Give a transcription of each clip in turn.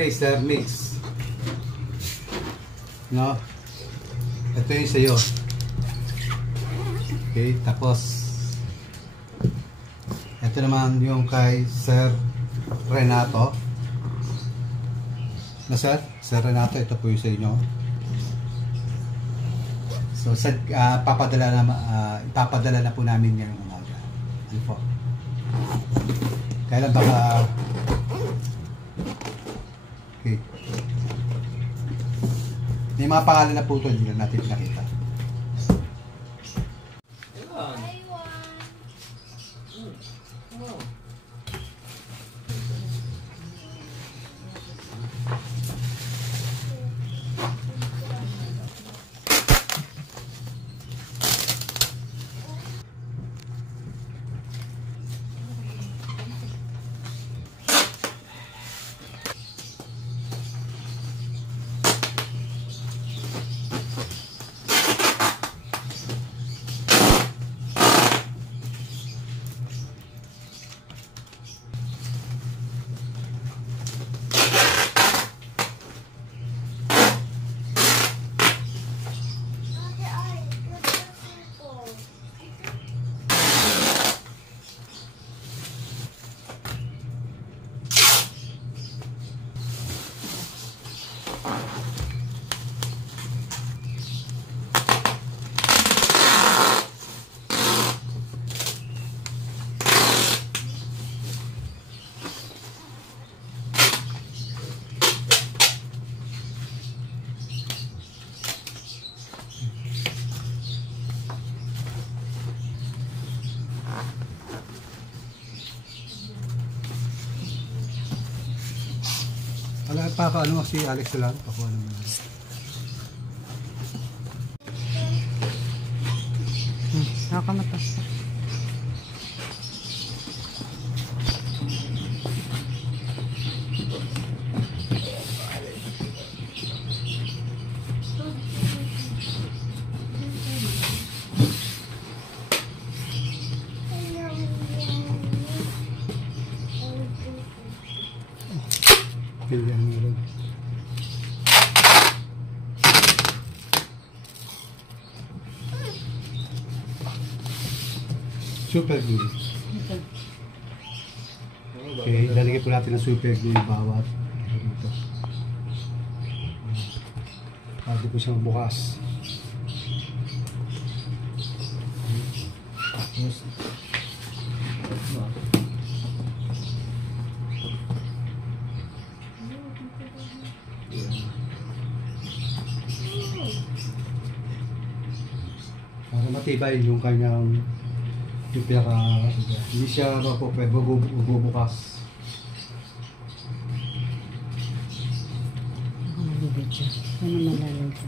Okay, Sir Mix. No? Ito yung sa'yo. Okay, tapos ito naman yung kay Sir Renato. Na Sir? Sir Renato, ito po yung sa inyo. So, ipapadala na po namin ngayong umaga. Ano po? Kailan baka... Okay. May mga pangalan na po ito, hindi natin pinakita. Wala pa ka ano si Alex lang pakuha naman. Nakamata. Pilihan meron. Super glue. Okay, lalagyan po natin ng super glue yung bawat dito. Pwede po siyang bukas. Tapos para matibay yung kanyang yung pinaka hindi siya magbubukas. Ako magbibidyo. Ano malalim ko?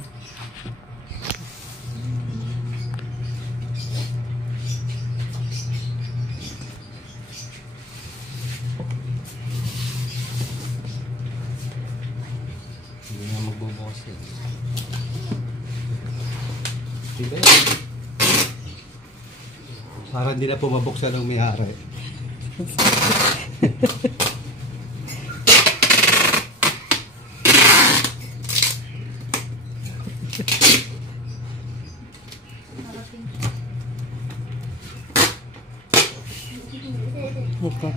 Hindi na magbubukas yun. Diba? Para hindi na po mabuksan ng may-ari. Ito.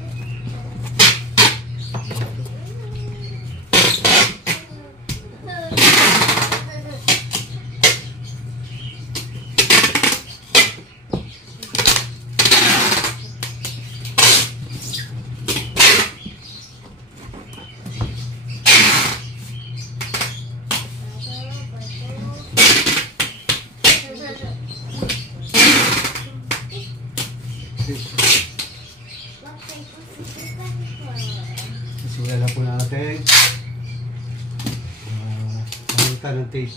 Sila na po natin palitan ng tape.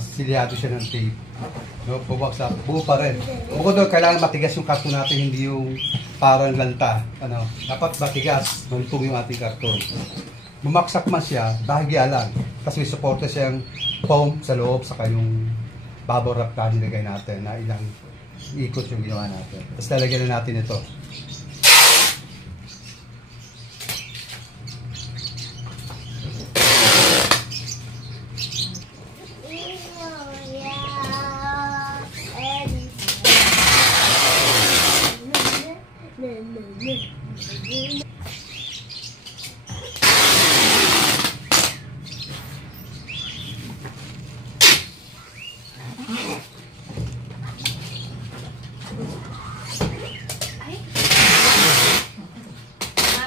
Silyado siya ng tape. No, bubaksak, buo pa rin. Bukod doon, kailangan matigas yung karton natin, hindi yung parang lanta. Ano, dapat matigas, malutong yung ating karton. Bumaksak man siya, bahagya lang. Kasi may suporta siyang foam sa loob, saka yung bubble wrap na nilagay natin na ilang ikot yung ginawa natin. Tapos lalagyan na natin ito.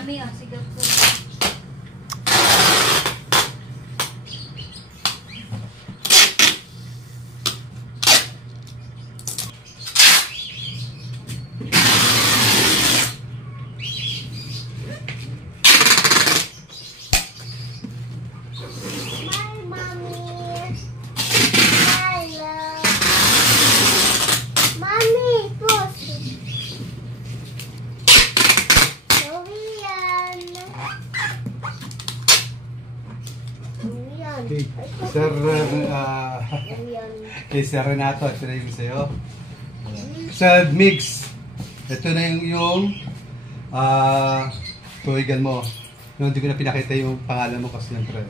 Mami, oh, sige po. Okay, Sir, kay Sir Renato, ito na yung sa'yo. Sir Mix, ito na yung tuwigan mo. No, hindi ko na pinakita yung pangalan mo kasi siyempre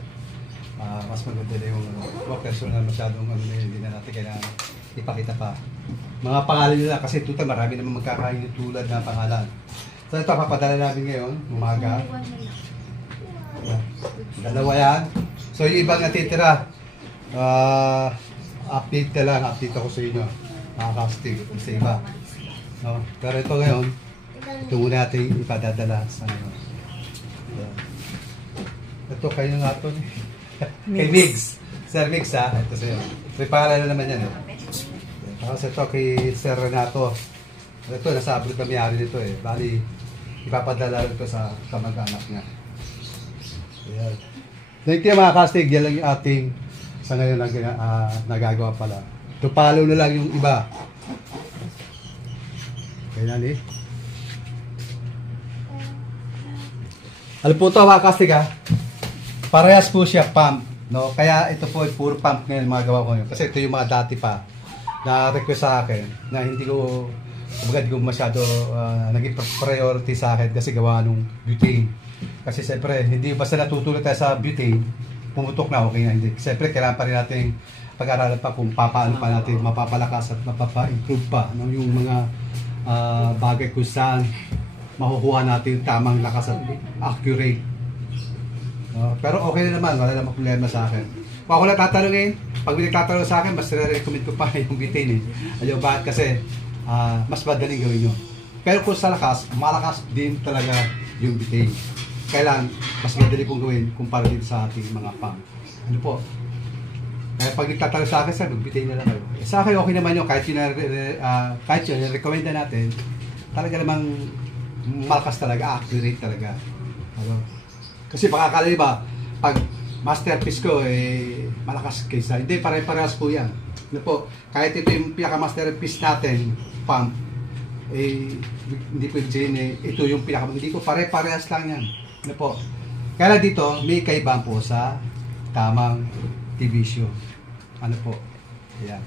mas maganda na yung personal masyadong hindi na natin kailangan ipakita pa. Mga pangalan nila kasi tuta marami naman magkakain tulad na pangalan. So ito, papadala namin ngayon, umaga. Dalawa yan. So yung ibang natitira, update na lang, update ako sa inyo, mga casting, sa iba. No? Pero ito ngayon, ito muna natin ipadadala sa inyo. Ito kayo nga ito. Kay Migs. Sir Migs ha, ito sa iyo. May pangalan na naman yan. Tapos ito kay Sir Renato. Ito, nasa abroad na may-ari nito eh. Bali, ipapadala ito sa kamag-anak niya. Ayan. Thank you mga kastig, yan lang yung ating sa ngayon nagagawa pala. To follow na lang yung iba. Kaya eh. Alam po ito mga kastig ha, parehas po siya pump. No? Kaya ito po ay puro pump ngayon mga gawa ko yun. Kasi ito yung mga dati pa na request sa akin na hindi ko masyado naging priority sa akin kasi gawa nung butane. Kasi siyempre, hindi basta natutulog tayo sa butane, pumutok na, okay na, hindi. Siyempre, kailangan pa rin natin pag-aralan pa kung paano pa natin mapapalakas at mapapa-improve pa no? Yung mga bagay kung saan makukuha natin yung tamang lakas at accurate. Pero okay na naman, wala namang problema sa akin. Kung ako lang tatanungin, pag may nagtatanong sa akin, mas nare-recommend ko pa yung butane eh. Ayaw bakit kasi mas madaling gawin nyo. Pero kung sa lakas, malakas din talaga yung butane. Kailan mas madali pong gawin kumpara dito sa ating mga pump. Ano po? Kaya pag nagtatanong sa akin, sir, mag-butane na lang kayo. Sa akin, okay naman yun. Kahit yun, recommend na natin, talaga namang malakas talaga, accurate talaga. Ano? Kasi baka akala ba, pag masterpiece ko, malakas kaysa. Hindi, pare-parehas po yan. Ano po? Kahit ito yung pinaka-masterpiece natin, pump, hindi po yung ito yung hindi ko pare-parehas lang yan. Ano po? Kaya dito, may kaibahan po sa tamang division. Ano po? Ayan.